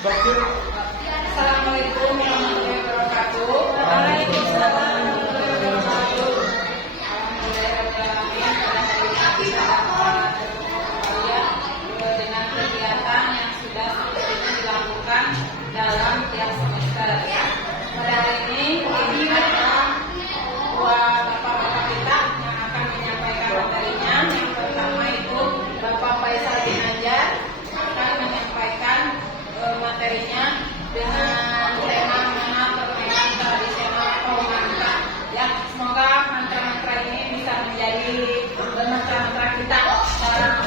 Assalamualaikum warahmatullahi wabarakatuh. Waalaikumsalam warahmatullahi wabarakatuh. Alhamdulillahirrahmanirrahim. Pada hari ini kita akan dengan kegiatan yang sudah sepertinya dilakukan dalam tiap semester. Pada hari ini adalah dua bapak-bapak kita yang akan menyampaikan materinya. Yang pertama itu Bapak Faisal Ginanjar akan menyampaikan materinya dengan tema mengenal permainan tradisional atau mantra. Ya, semoga mantra-mantra ini bisa menjadi mantra-mantra kita dalam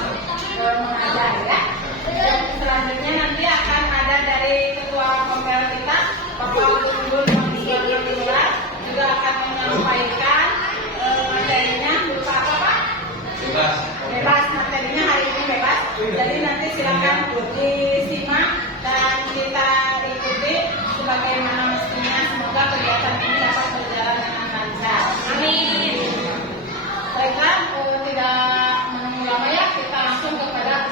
mengajar ya. Dan selanjutnya nanti akan ada dari ketua kompel kita, Bapak Ulul juga akan menyampaikan materinya. Berupa apa Pak? Bebas, materinya hari ini bebas. Jadi nanti silakan disimak dan kita ikuti sebagaimana mestinya. Semoga kegiatan ini dapat berjalan dengan lancar. Amin. Baiklah, tidak menunggu lama ya, kita langsung kepada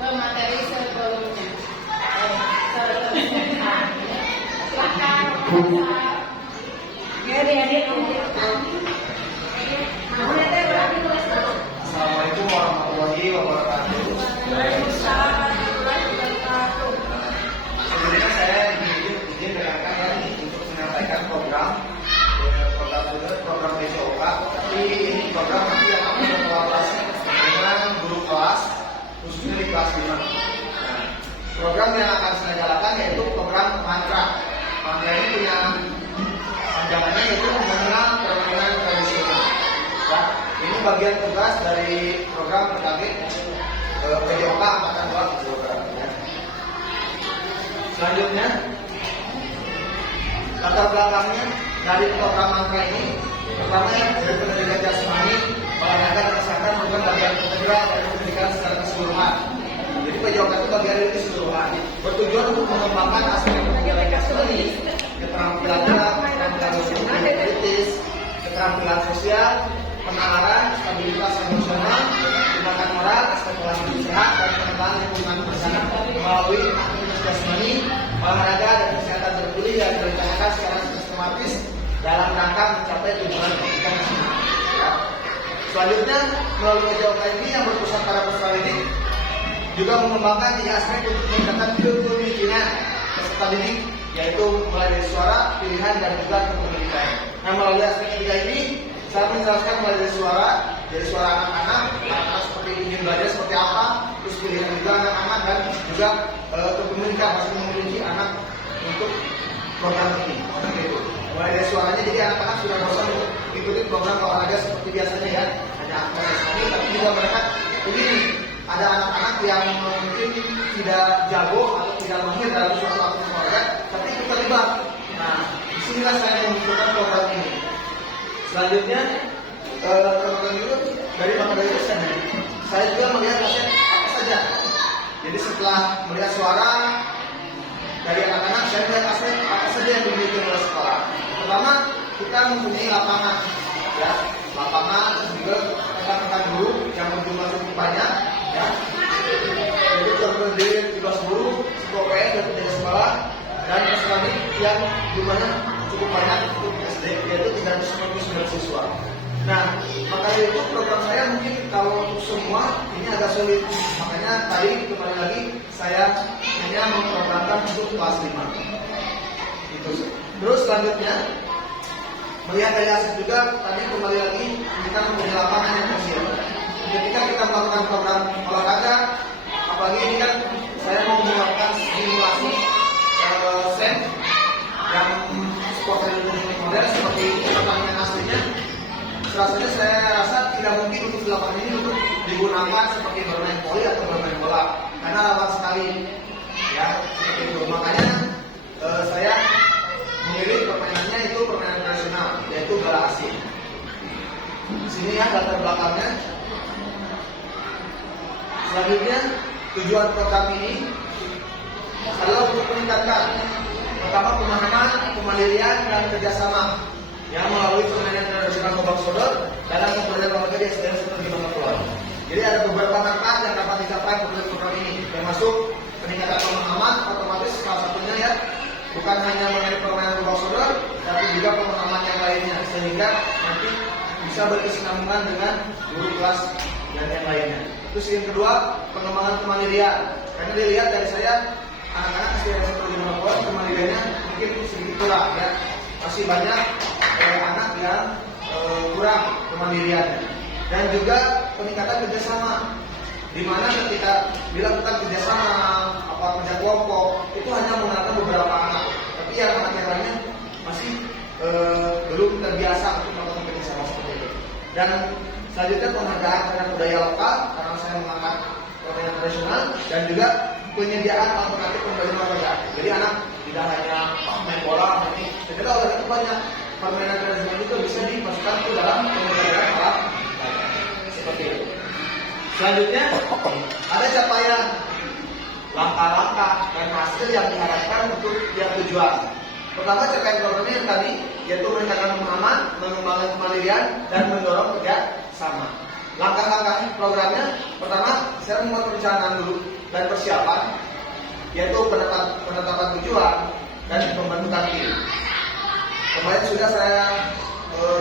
materi sebelumnya. Silakan. Assalamualaikum warahmatullahi wabarakatuh. Sebenarnya saya izin rekan-rekan untuk menyampaikan program BCOK, tapi ini program nanti akan berkolaborasi dengan guru kelas, khususnya di kelas 5. Nah, program yang akan saya jalankan yaitu program mantra. Mantra ini punya panjangannya yaitu mengenal permainan tradisional. Nah, ini bagian tugas dari program berbagai BCOK angkatan 2 ya. Selanjutnya, latar belakangnya dari program mantra ini, pertama dari pendidikan jasmani, olahraga dan kesehatan merupakan bagian integral dari pendidikan secara keseluruhan. Jadi BCOK itu bagian dari keseluruhan, bertujuan untuk mengembangkan aspek pendidikan jasmani, keterampilan kritis, keterampilan sosial, penalaran, stabilitas emosional, tindakan moral, aspek pola hidup sehat, dan pengenalan lingkungan bersama melalui aktivitas jasmani, olahraga dan kesehatan terpilih yang direncanakan secara sistematis dalam rangka mencapai tujuan pendidikan nasional. Ya. Selanjutnya, melalui BCOK ini yang berpusat pada peserta didik juga mengembangkan 3 aspek untuk meningkatkan kepemimpinan peserta didik, yaitu mulai dari suara, pilihan, dan juga kepemilikan. Nah, melalui aspek 3 ini, saya menjelaskan mulai dari suara anak-anak seperti ingin belajar seperti apa, terus pilihan juga anak-anak, dan juga kepemilikan harus memiliki anak untuk program ini. Gitu. Mulai dari suaranya, jadi anak-anak sudah bosan untuk ikuti program olahraga seperti biasanya ya, hanya aktivitas ini, tapi juga mereka begini. Ada anak-anak yang mungkin tidak jago atau tidak mahir dalam suatu aktivitas olahraga, tapi ikut terlibat. Nah, disinilah saya membutuhkan program ini. Selanjutnya, teman-teman itu dari materi dosen, saya juga melihat aspek apa saja. Jadi setelah melihat suara dari anak-anak, saya melihat aspek apa saja yang dimiliki oleh sekolah. Pertama, kita mempunyai lapangan, ya, lapangan juga rekan-rekan guru yang berjumlah cukup banyak, ya. Jadi terdiri 13 guru, sekolah PS dan penjaga sekolah, dan peserta yang jumlahnya cukup banyak untuk SD, yaitu 359 siswa. Nah, makanya itu program saya mungkin kalau untuk semua ini agak sulit. Makanya tadi kembali lagi saya hanya memprogramkan untuk kelas 5. Itu. Terus selanjutnya melihat dari aspek juga tadi kembali lagi kita mempunyai lapangan yang kecil. Ketika kita melakukan program olahraga, apalagi ini kan saya mau melakukan simulasi SEM yang sport modern seperti pertandingan aslinya. Rasanya saya rasa tidak mungkin untuk lapangan ini untuk digunakan seperti bermain voli atau bermain bola karena rawan sekali, ya seperti itu. Makanya saya memilih permainannya itu permainan tradisional, yaitu bola asing. Di sini ya latar belakangnya. Selanjutnya tujuan program ini adalah untuk meningkatkan pertama pemahaman, kemandirian dan kerjasama yang melalui permainan tradisional Gobang Sodor dalam kebudayaan olahraga di SDN seperti Mangkurat. Jadi ada beberapa manfaat yang dapat dicapai melalui program ini, termasuk peningkatan pemahaman atau bukan hanya mengenai permainan rumah saudara, tapi juga pemahaman yang lainnya, sehingga nanti bisa berkesinambungan dengan guru kelas dan yang lainnya. Terus yang kedua, pengembangan kemandirian. Karena dilihat dari saya, anak-anak SD SMP 5 kemandiriannya mungkin sedikit kurang ya. Masih banyak anak yang kurang kemandiriannya. Dan juga peningkatan kerjasama, di mana ketika dilakukan kerjasama kerja kelompok itu hanya menggunakan beberapa anak, tapi yang anak yang lainnya masih belum terbiasa untuk melakukan kerjasama seperti itu. Dan selanjutnya penghargaan terhadap budaya lokal, karena saya mengangkat permainan tradisional, dan juga penyediaan alternatif pembelajaran olahraga. Jadi anak tidak hanya main bola, nanti ternyata olahraga itu banyak. Permainan tradisional itu bisa dimasukkan ke dalam pembelajaran olahraga seperti itu. Selanjutnya ada capaian, langkah-langkah dan hasil yang diharapkan untuk tiap tujuan. Pertama terkait program yang tadi, yaitu meningkatkan pemahaman, mengembangkan kemandirian, dan mendorong kerja sama. Langkah-langkah programnya, pertama saya membuat perencanaan dulu dan persiapan, yaitu penetapan tujuan dan pembentukan tim. Kemarin sudah saya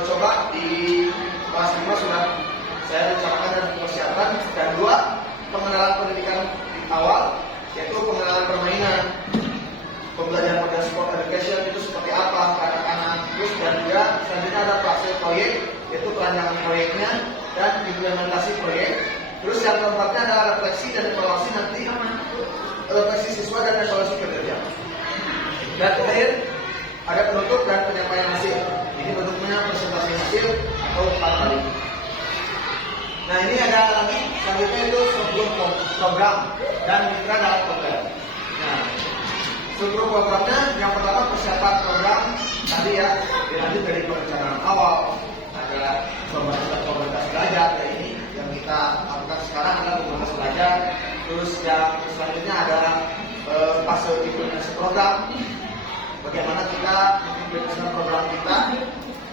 coba di kelas 5 sudah saya rencanakan dan persiapan. Dan dua, pengenalan pendidikan di awal, yaitu pengenalan permainan, pembelajaran pada sport education itu seperti apa ke anak-anak. Terus dan juga selanjutnya ada praktek proyek, yaitu perancangan proyeknya dan implementasi proyek. Terus yang keempatnya adalah refleksi dan evaluasi nanti, refleksi siswa dan evaluasi kinerja. Dan terakhir ada penutup dan penyampaian hasil. Ini bentuknya presentasi hasil atau kali. Nah ini ada lagi selanjutnya itu struktur program dan mitra dalam program. Nah struktur programnya yang pertama persiapan program tadi ya, dilanjut dari perencanaan awal, ada komunitas belajar. Nah ini yang kita lakukan sekarang adalah komunitas belajar. Terus yang selanjutnya adalah fase implementasi program. Bagaimana kita mengimplementasikan program kita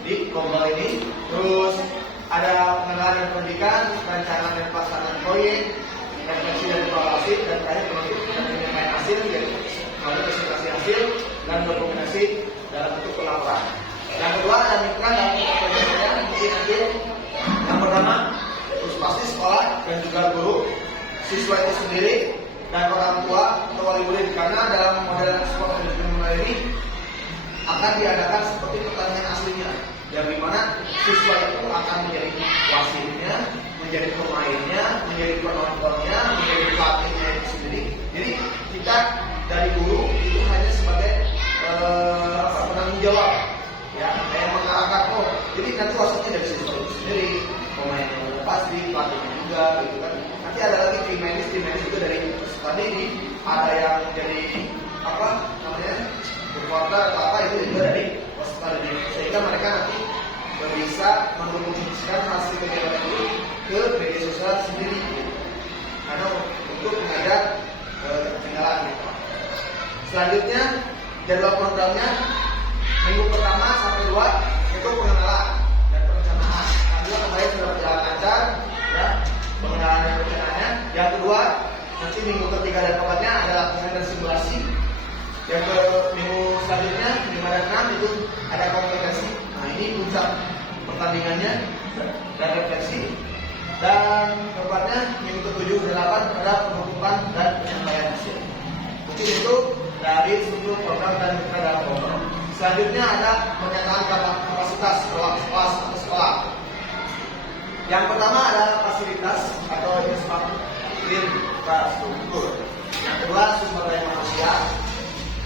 di Kombal ini. Terus ada pengenalan dan pendidikan, perencanaan dan pelaksanaan proyek, refleksi dan evaluasi, dan terakhir penutup dan penyampaian hasil, yaitu melalui presentasi hasil dan dokumentasi dalam bentuk pelaporan. Yang kedua ada mitra dalam proyeknya mungkin nanti yang pertama terus pasti sekolah dan juga guru, siswa itu sendiri, dan orang tua atau wali murid, karena dalam model sport education ini akan diadakan seperti pertandingan aslinya, yang dimana siswa itu akan menjadi wasitnya, menjadi pemainnya, menjadi penontonnya, menjadi pelatihnya itu sendiri. Jadi kita dari guru itu hanya sebagai penanggung jawab, ya, kayak mengarahkan. Oh, jadi nanti wasitnya dari siswa itu sendiri, pemainnya udah pasti, pelatihnya juga, gitu kan. Nanti ada lagi tim medis juga dari tadi ini, ada yang jadi apa namanya supporter atau apa itu juga dari peserta didik, sehingga mereka nanti bisa mendokumentasikan hasil kegiatan itu ke media sosial sendiri, karena untuk mengajar ketinggalan gitu. Selanjutnya jadwal programnya minggu pertama sampai 2 itu pengenalan dan perencanaan. Alhamdulillah kemarin sudah berjalan lancar ya, pengenalan dan perencanaannya. Yang kedua nanti minggu ketiga dan keempatnya ada latihan dan simulasi. Yang ke minggu selanjutnya 5 dan 6 itu ada komunikasi. Nah ini puncak pertandingannya dan refleksi. Dan keempatnya minggu ke-7 dan 8 ada penutupan dan penyampaian hasil. Mungkin itu dari struktur program dan mitra dalam program. Selanjutnya ada pernyataan kapasitas kelas atau sekolah. Yang pertama adalah fasilitas atau infrastruktur. Yang kedua sumber daya manusia.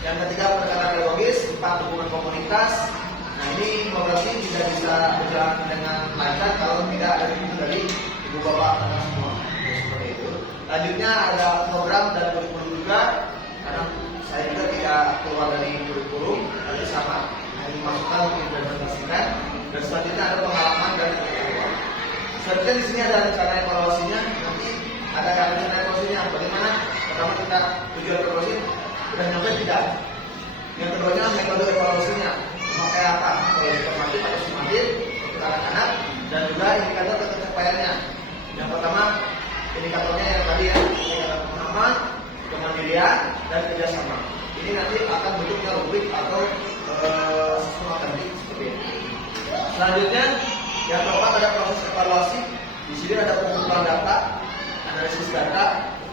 Yang ketiga pendekatan pedagogis, 4 dukungan komunitas. Nah ini program ini tidak bisa berjalan dengan lancar kalau tidak ada dukungan dari ibu bapak dan semua. Seperti itu. Lanjutnya ada program dan kurikulum juga, karena saya juga tidak keluar dari kurikulum, tapi sama hanya masukan untuk implementasikan. Dan selanjutnya ada pengalaman dan pengetahuan. Selanjutnya di sini ada rencana evaluasinya. Nanti ada rencana evaluasinya. Bagaimana? Pertama kita tujuan evaluasi sudah nyampe tidak. Yang keduanya metode evaluasinya memakai apa? Evaluasi formatif atau sumatif untuk anak-anak, dan juga indikator pencapaiannya. Yang pertama indikatornya yang tadi ya, indikator pemahaman, kemandirian, dan kerjasama. ini nanti akan bentuknya rubrik atau semua tadi seperti ini. Selanjutnya yang keempat ada proses evaluasi. Di sini ada pengumpulan data, analisis data,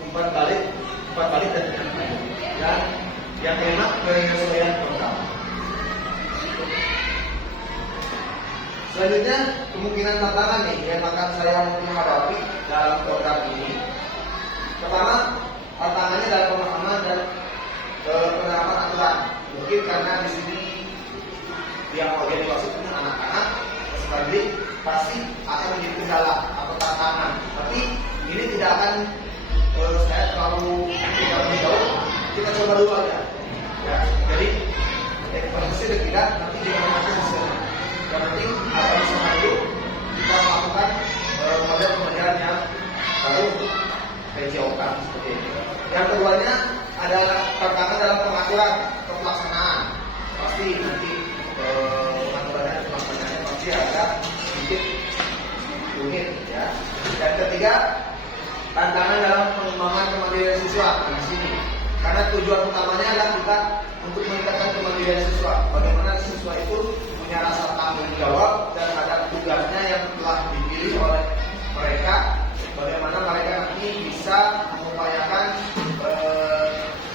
umpan balik dan penyampaian. Dan yang kelima penyesuaian program. Selanjutnya kemungkinan tantangan nih yang akan saya menghadapi dalam program ini. Pertama, tantangannya dalam pemahaman dan penerapan aturan. Mungkin karena di sini yang organisasi punya anak-anak, sekali pasti akan menjadi kendala atau tantangan. Tapi ini tidak akan saya terlalu jauh. Kita coba dulu aja. Ya, jadi evaluasi dan tidak nanti juga nanti hasilnya. Yang penting ada usaha dulu kita melakukan model pembelajaran yang baru PJOK seperti ini. Yang keduanya adalah tantangan dalam pengaturan atau pelaksanaan. Pasti nanti pengaturannya pasti agak sedikit rumit ya. Dan ketiga, tantangan dalam pengembangan kemandirian siswa di sini. Karena tujuan utamanya adalah kita untuk meningkatkan kemandirian siswa. Bagaimana siswa itu punya rasa tanggung jawab dan ada tugasnya yang telah dipilih oleh mereka. Bagaimana mereka nanti bisa mengupayakan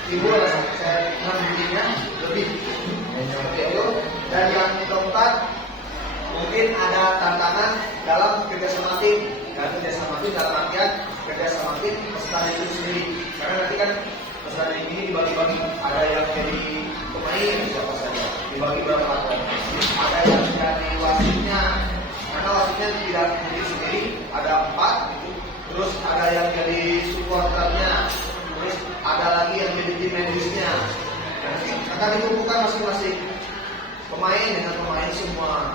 timbul rasa percaya dirinya lebih. Dan yang keempat, mungkin ada tantangan dalam kerjasama tim. Dan kerjasama tim dalam artian kerjasama tim peserta itu sendiri. Karena nanti kan peserta ini dibagi-bagi. Ada yang jadi pemain siapa saja, dibagi berapa orang. Ada yang jadi wasitnya. Karena wasitnya tidak sendiri, ada 4 gitu. Terus ada yang jadi supporternya. Terus ada lagi yang jadi tim medisnya. Nanti akan dikumpulkan masing-masing pemain dengan pemain semua,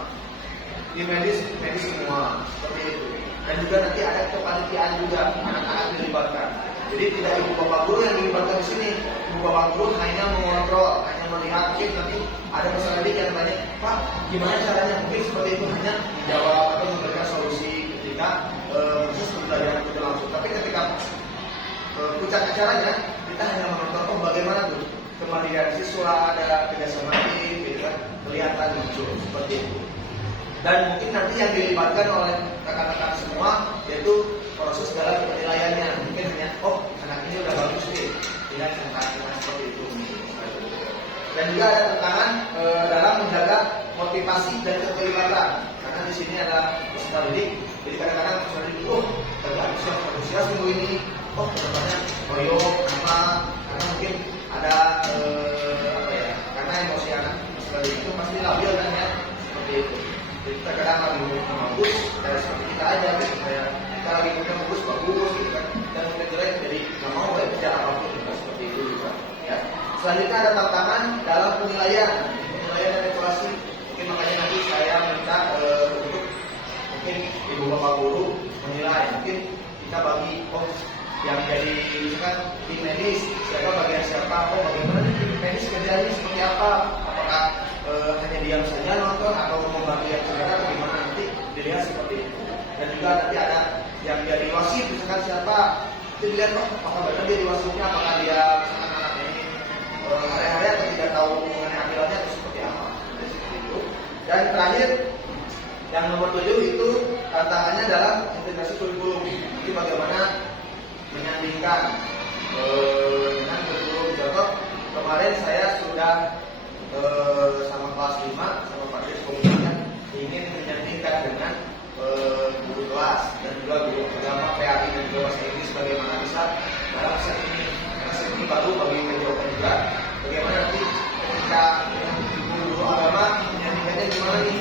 tim medis semua seperti itu. Dan juga nanti ada kepanitiaan juga, anak-anak dilibatkan. Jadi tidak ibu bapak guru yang dilibatkan di sini. Ibu bapak guru hanya mengontrol, hanya melihat. Mungkin nanti ada peserta didik yang tanya, Pak, gimana caranya? Mungkin seperti itu hanya dijawab atau memberikan solusi ketika proses pembelajaran itu berlangsung. Tapi ketika puncak acaranya, kita hanya menonton bagaimana tuh kemandirian siswa, ada kerjasama tim, gitu kan, kelihatan muncul seperti itu. Dan mungkin nanti yang dilibatkan oleh rekan-rekan semua yaitu proses dalam penilaiannya. Mungkin hanya, oh anak ini udah bagus nih, tidak tantangan seperti itu. Dan juga ada tantangan dalam menjaga motivasi dan keterlibatan. Karena di sini ada peserta didik, jadi kadang-kadang peserta didik, agak antusias minggu ini, kedepannya koyo, karena mungkin ada karena emosi anak peserta didik itu pasti labil kan ya, seperti itu. Jadi terkadang lagi bagus, dari seperti kita aja, gitu kayak kita lagi punya bagus, gitu kan, dan mungkin jelek, jadi nggak mau belajar apapun juga seperti itu juga. Ya. Selanjutnya ada tantangan dalam penilaian dan evaluasi. Mungkin makanya nanti saya minta untuk mungkin ibu bapak guru menilai. Mungkin kita bagi, yang jadi misalkan tim medis, siapa bagian siapa, bagaimana tim medis kerjanya seperti apa, apakah hanya diam saja nonton atau membantu yang sebenarnya, bagaimana nanti dilihat seperti itu. Dan juga nanti ada yang jadi wasit, misalkan siapa, dilihat apakah benar dia di wasitnya, apakah dia misalkan anaknya ini hari-hari atau tidak tahu mengenai aturannya atau seperti apa. Dan terakhir yang nomor 7 itu tantangannya dalam integrasi kurikulum. Jadi bagaimana menyandingkan dengan kurikulum. Contoh kemarin saya sudah sama kelas 5 sama Pak Des komunikasi ingin menyandingkan dengan guru kelas dan juga guru agama PAI dan juga bahasa Inggris bagaimana bisa dalam set ini. Karena set ini baru bagi PJOK juga. Bagaimana nanti ketika guru agama menyandingkannya gimana nih?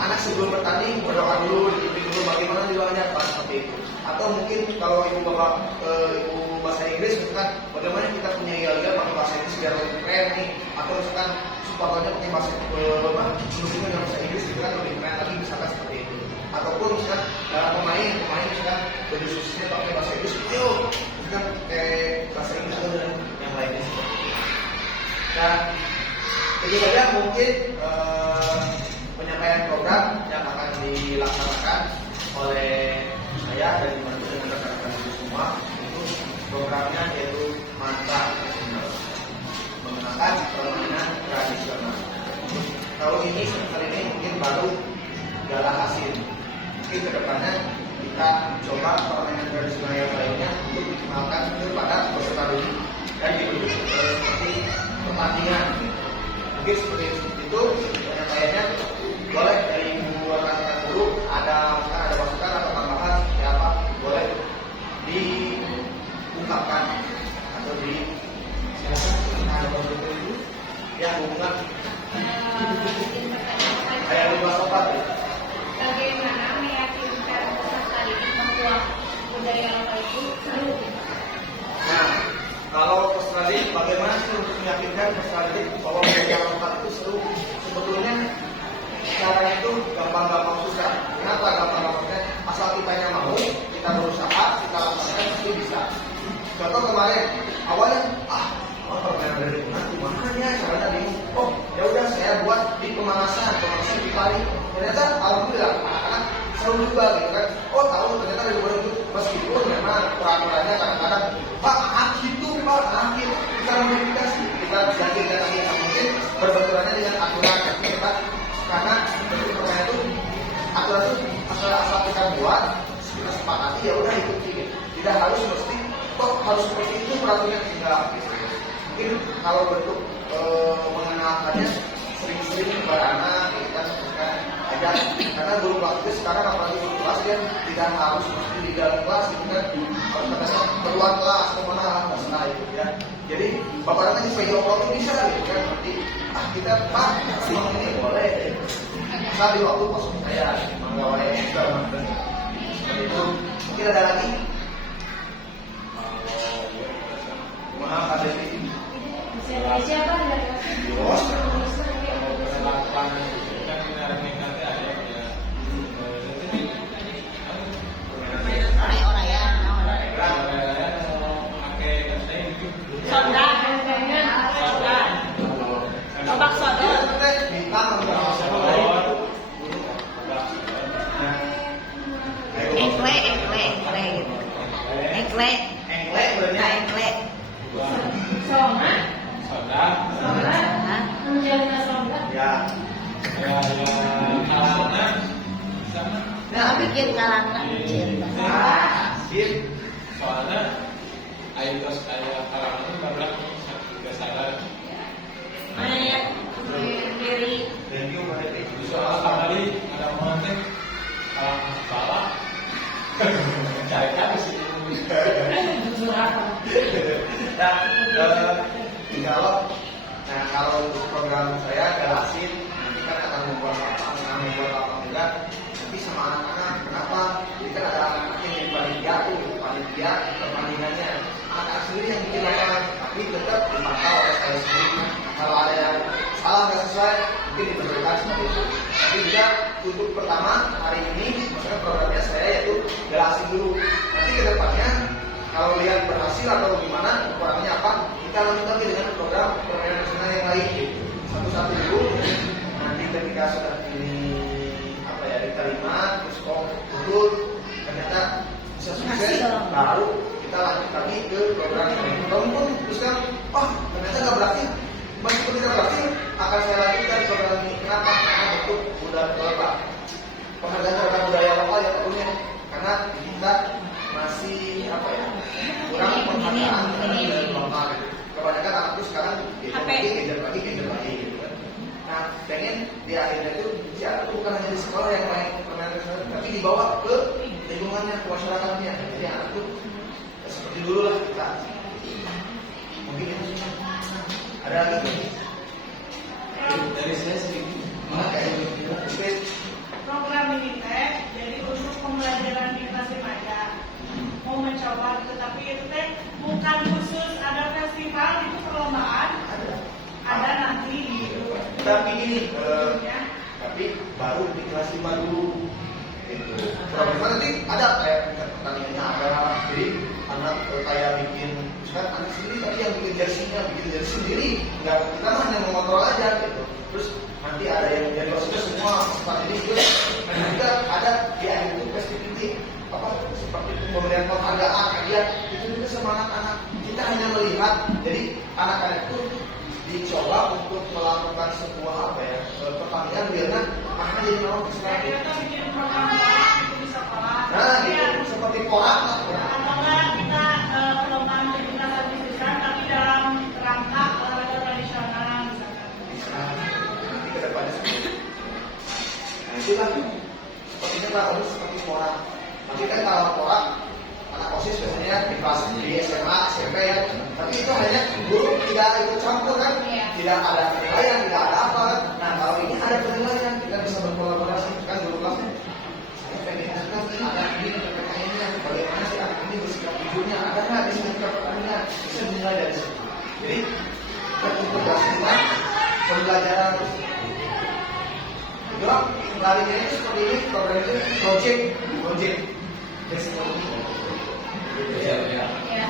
Anak sebelum bertanding berdoa dulu, dipimpin dulu bagaimana di luarnya, seperti itu. Atau mungkin kalau ibu bapak ibu bahasa Inggris misalkan bagaimana kita punya liga pakai bahasa Inggris biar lebih keren nih, atau misalkan supporternya pakai bahasa dengan bahasa Inggris itu kan lebih keren lagi misalkan seperti itu. Ataupun misalkan dalam pemain misalkan baju khususnya pakai bahasa Inggris, ayo misalkan bahasa Inggris atau yang lainnya seperti itu. Dan itu saja mungkin penyampaian program yang akan dilaksanakan oleh saya dan dibantu dengan rekan-rekan itu semua. Itu programnya yaitu mantra tahun ini semester ini mungkin baru galah hasil. Mungkin kedepannya kita coba permainan tradisional yang lainnya untuk dikenalkan kepada peserta didik dan dibentuk seperti pertandingan. Mungkin seperti itu. Penyampaiannya boleh dari ibu rekan guru ada masukan atau tambahan siapa boleh diungkapkan atau di yang hubungan kayak lima sobat. Bagaimana meyakinkan peserta didik bahwa budaya lokal itu seru? Nah, kalau peserta didik, bagaimana sih untuk meyakinkan peserta didik bahwa budaya lokal itu seru? Sebetulnya caranya itu gampang-gampang susah. Kenapa gampang-gampang susah? Asal kitanya mau, kita berusaha, kita lakukan pasti bisa. Contoh kemarin, awalnya permainan dari lingkungan gimana ya caranya bingung. Oh, ya udah saya buat di pemanasan di Bali. Ternyata alhamdulillah anak-anak seru juga gitu kan. Oh tahu ternyata dari luar itu meskipun memang peraturannya kadang-kadang gitu Pak, akhir kita modifikasi, kita yakin dan tidak mungkin berbenturannya dengan aturan kita karena bentuk permainan itu aturan itu asal kita buat kita sepakati ya udah ikuti. Tidak harus mesti harus seperti itu peraturannya tidak. Mungkin kalau bentuk mengenalkannya sering-sering kepada anak kita sebutkan aja karena guru praktis sekarang apalagi guru kelas dia tidak harus mesti di dalam kelas gitu kan, harus katanya keluar kelas kemana masalah itu ya. Jadi bapak nanti video call itu bisa gitu kan, nanti kita pak ini boleh bisa di waktu kosong saya menggawai juga seperti itu. Mungkin ada lagi maaf ada ini Siapa dari bos bikin kalangan soalnya ayo kalangan itu babak juga salah banyak diri soal kali ada mantek kalangan salah cari kali sih kalau untuk program saya Galasin nanti kan akan membuat apa juga nanti sama anak-anak. Kenapa? Jadi kan ada anak-anak yang jadi panitia pertandingannya anak-anak sendiri yang bikin lapangan, tapi tetap dipantau oleh saya sendiri. Kalau ada yang salah nggak sesuai mungkin diperlukan seperti itu. Tapi juga untuk pertama hari ini maksudnya programnya saya yaitu Galasin dulu. Nanti ke depannya kalau lihat berhasil atau gimana kurangnya apa, kita lanjut lagi dengan program permainan nasional yang lain satu-satu dulu. Nanti ketika sudah ini diterima terus kok betul ternyata bisa sukses baru kita lanjut lagi ke program ini. Kalau pun terus kan ternyata nggak berhasil, meskipun tidak berhasil akan saya lanjutkan program ini. Kenapa? Karena untuk budaya penghargaan terhadap budaya lokal ya tentunya karena kita masih kurang penghargaan terhadap lokal. Kebanyakan anak itu sekarang kejar lagi gitu kan. Nah, pengen di akhirnya itu ya itu bukan hanya di sekolah yang main permainan tapi dibawa ke lingkungannya, ke masyarakatnya. Jadi anak itu seperti dulu lah kita. Mungkin itu ada lagi dari saya sedikit program ini teh jadi untuk pembelajaran generasi remaja mau mencoba tetapi itu teh bukan khusus ada festival itu perlombaan ada nanti di tapi ini tapi baru di kelas 5 dulu itu programnya nanti ada kayak pertandingannya ada, jadi anak kayak bikin kan anak sendiri tapi yang bikin jersey sendiri nggak kita hanya mengontrol aja gitu. Terus nanti ada yang jadi wasitnya semua seperti ini juga dan juga ada di akhir itu festivity seperti pemberian penghargaan hadiah itu juga sama anak-anak. Kita hanya melihat, jadi anak-anak itu dicoba untuk melakukan sebuah Makanya jadi mau Saya seperti kita bikin program porak itu di sekolah. nah Iya. gitu seperti porak lah. Atau enggak kita perlombaan 17 Agustusan tapi dalam rangka olahraga tradisional misalkan. Nanti ke depannya seperti itu. Nah itulah sepertinya Pak harus seperti porak. Tapi kan kalau porak anak OSIS biasanya di kelas di SMA, SMP ya. Tapi itu hanya guru tidak ikut campur kan, Iya. tidak ada penilaian, tidak ada apa. Nah kalau ini ada penilaian, kita bisa berkolaborasi kan guru kelasnya. Saya pengen kan ada ini PPKN-nya, bagaimana sih anak ini bersikap jujurnya, ada nggak di sini pertandingan bisa dinilai dari situ. Jadi terintegrasi dengan pembelajaran terus. Juga larinya itu seperti ini, program itu project. Ya, ya. Ya.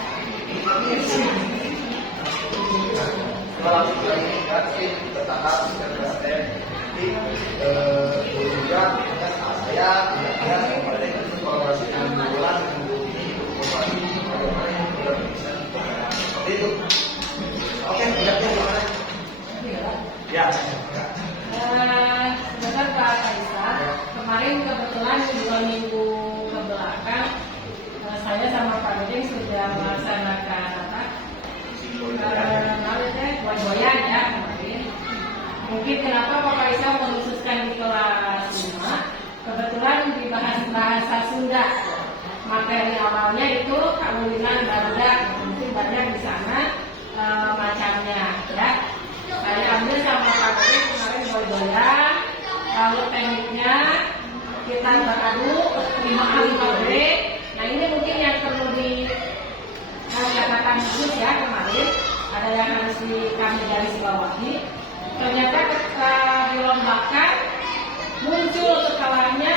Kalau ini berarti bertahap dan berstep. Jadi juga saya tidak kepada itu kolaborasi dengan bulan ini kolaborasi bagaimana yang sudah bisa seperti itu. Oke, lihatnya gimana? Ya. Sebentar Pak Kaisar, kemarin kebetulan 2 minggu kebelakang saya sama Pak Duding sudah melaksanakan boy-boyan ya kemarin. Mungkin kenapa Pak Kaisar mengkhususkan di kelas 5, kebetulan dibahas bahasa Sunda. Materi awalnya itu kawinan barudak, mungkin banyak di sana macamnya ya. Saya ambil sama Pak Duding kemarin boy-boyan. Kalau tekniknya kita beradu 5A 5B. Nah ini mungkin yang perlu dikatakan khusus ya kemarin. Ada yang harus kami garis bawahi. Ternyata ketika dilombakan muncul kesalahannya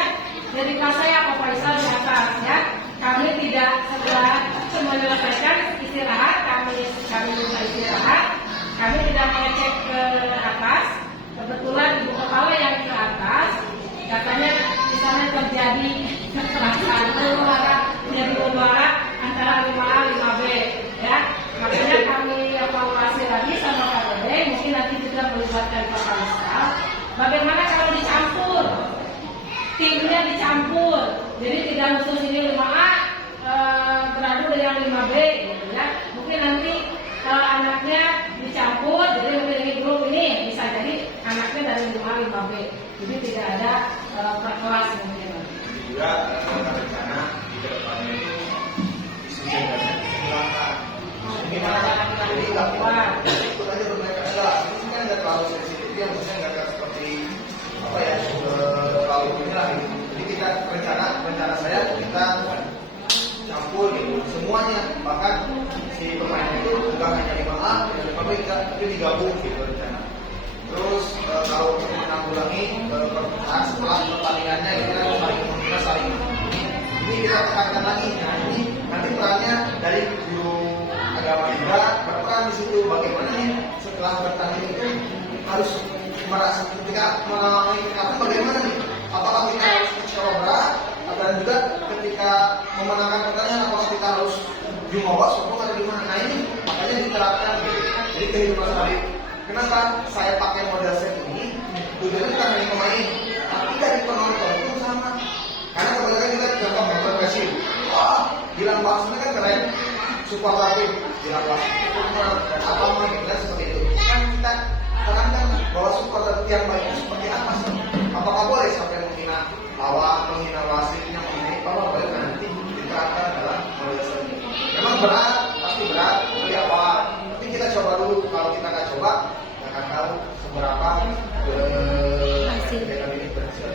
dari kelas saya Pak Faisal di atas ya. Kami tidak setelah menyelesaikan istirahat, kami minta istirahat. Kami tidak mengecek ke atas. Kebetulan ibu kepala yang ke atas, katanya di sana terjadi kekerasan terjadi membara antara 5A 5B ya. Makanya kami evaluasi lagi sama Pak Dede, mungkin nanti juga melibatkan Pak Faisal. Bagaimana kalau dicampur? Timnya dicampur, jadi tidak khusus ini 5A beradu dengan 5B gitu ya. Mungkin nanti anaknya dicampur, jadi mungkin ini grup ini bisa jadi anaknya dari 5A 5B, jadi tidak ada per kelas mungkin. Juga rencana di depannya itu disediakan silakan. Gimana? Jadi nggak ikut aja bermain adalah ini kan nggak terlalu sensitif ya, maksudnya nggak seperti apa ya terlalu inilah gitu. Jadi kita rencana saya kita campur gitu semuanya, bahkan si pemain itu bukan hanya 5A dan 5B tapi digabung gitu rencana. Terus kalau untuk menanggulangi setelah pertandingannya kita saling menghina saling ini kita tekankan lagi. Nah ini nanti perannya dari guru agama juga berperan di situ, bagaimana nih setelah bertanding itu harus merasa ketika mengikuti bagaimana nih, apakah kita harus kecewa berat dan juga ketika memenangkan pertandingan apakah kita harus jumawa atau ada di mana. Nah ini makanya diterapkan gitu. Jadi kehidupan sehari. Kenapa saya pakai model set ini? Tujuannya bukan hanya pemain, tapi dari penonton pun sama. Karena kebanyakan kita contoh nonton Persib, wah, bilang bahasanya kan keren, supporter bilang bahasanya dan apa mau kita seperti itu. Kan kita terangkan bahwa supporter yang baik itu seperti apa sih? Apakah boleh sampai menghina lawan, menghina wasitnya, menghina apa boleh nanti diterapkan dalam model set ini. Memang berat, pasti berat dari awal. Tapi kita coba dulu, kalau kita nggak coba, nggak akan tahu seberapa kegiatan ini berhasil.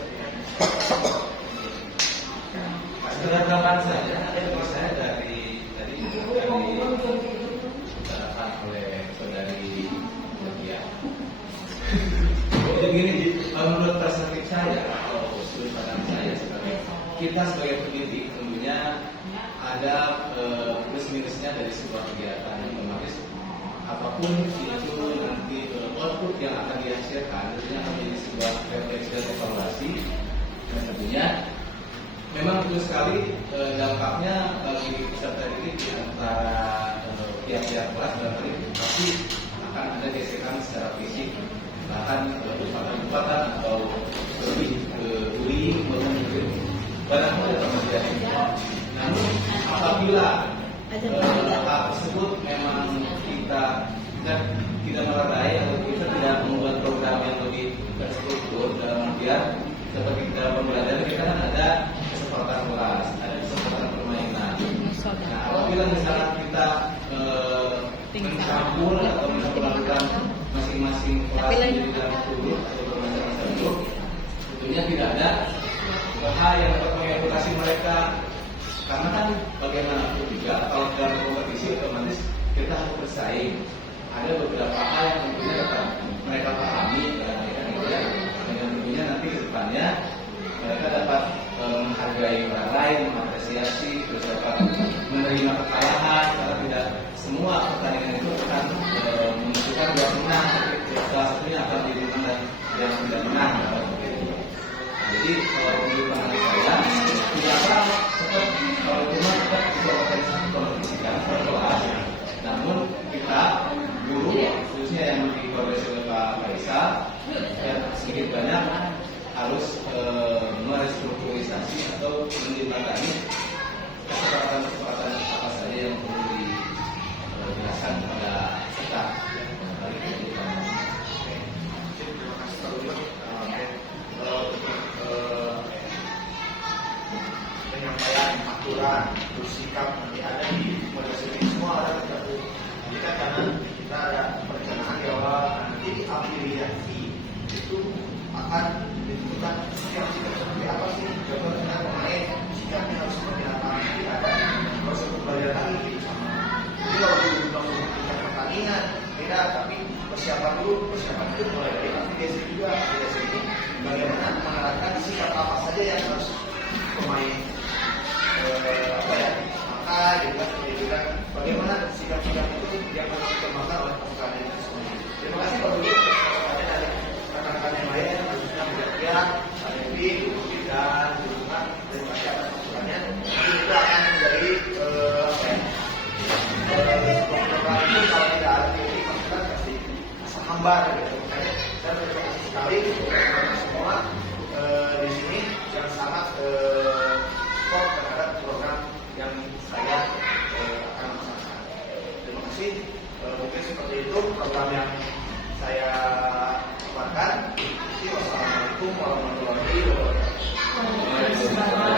Tanggapan saya, saya dari dibicarakan oleh saudari Nadia. Jadi begini, menurut perspektif saya atau sudut pandang saya kita sebagai pendidik tentunya ada plus minusnya dari sebuah kegiatan yang otomatis apapun itu nanti output yang akan dihasilkan tentunya akan menjadi sebuah refleksi dan evaluasi dan tentunya memang betul sekali dampaknya bagi peserta didik antara pihak-pihak kelas dan pasti akan ada gesekan secara fisik bahkan kekuatan atau lebih barang dapat terjadi. Namun apabila hal tersebut memang kita tidak meradai atau kita tidak membuat program yang lebih terstruktur dalam artian seperti kita pembelajaran kita kan ada kesempatan kelas, ada kesempatan permainan. Nah, apabila misalnya kita mencampur atau melakukan masing-masing kelas menjadi dalam grup atau bermacam-macam grup, tentunya tidak ada hal yang dapat mengedukasi mereka. Karena kan bagaimanapun juga kalau dalam kompetisi otomatis kita harus bersaing. Ada beberapa hal yang tentunya dapat mereka pahami dan tentunya nanti ke depannya mereka dapat menghargai orang lain, mengapresiasi, terus dapat menerima kekalahan karena tidak semua pertandingan itu akan menentukan dua menang, tapi salah satunya akan jadi menang dan yang tidak menang. Jadi kalau menurut pendapat saya tidak apa tetap kalau cuma tetap kita kompetisikan per kelas, namun kita guru khususnya yang dikoordinasi oleh Pak Faisal yang sedikit banyak harus merestrukturisasi atau menjembatani kesempatan apa saja yang perlu dijelaskan kepada kita. Penyampaian aturan, bersikap nanti ada di moderasi semua ada tergabung. Jadi kan karena kita ada perencanaan bahwa nanti afiliasi itu akan ditentukan sikap-sikap seperti apa sih? Contoh dengan pemain sikapnya harus seperti apa? Nanti ada proses pembelajaran lagi gitu sama. Jadi kalau dulu tingkat pertandingan beda, tapi persiapan itu mulai dari afiliasi juga. Afiliasi ini bagaimana mengarahkan sikap apa saja yang harus pemain maka juga juga bagaimana sikap-sikap itu yang harus dikembangkan oleh pasukan itu semuanya. Terima kasih Pak Dulu atas dari rekan-rekan yang lain khususnya Mudah-Mudahan, Pak Devi, Bu dan Bu Bunga. Terima kasih atas masukannya. Nanti kita akan menjadi program itu kalau tidak ada teori pasukan pasti asal hambar gitu. Dan terima kasih sekali untuk semua di sini yang sangat support terhadap program yang saya akan laksanakan. Terima kasih. Mungkin seperti itu program yang saya paparkan. Wassalamualaikum warahmatullahi wabarakatuh.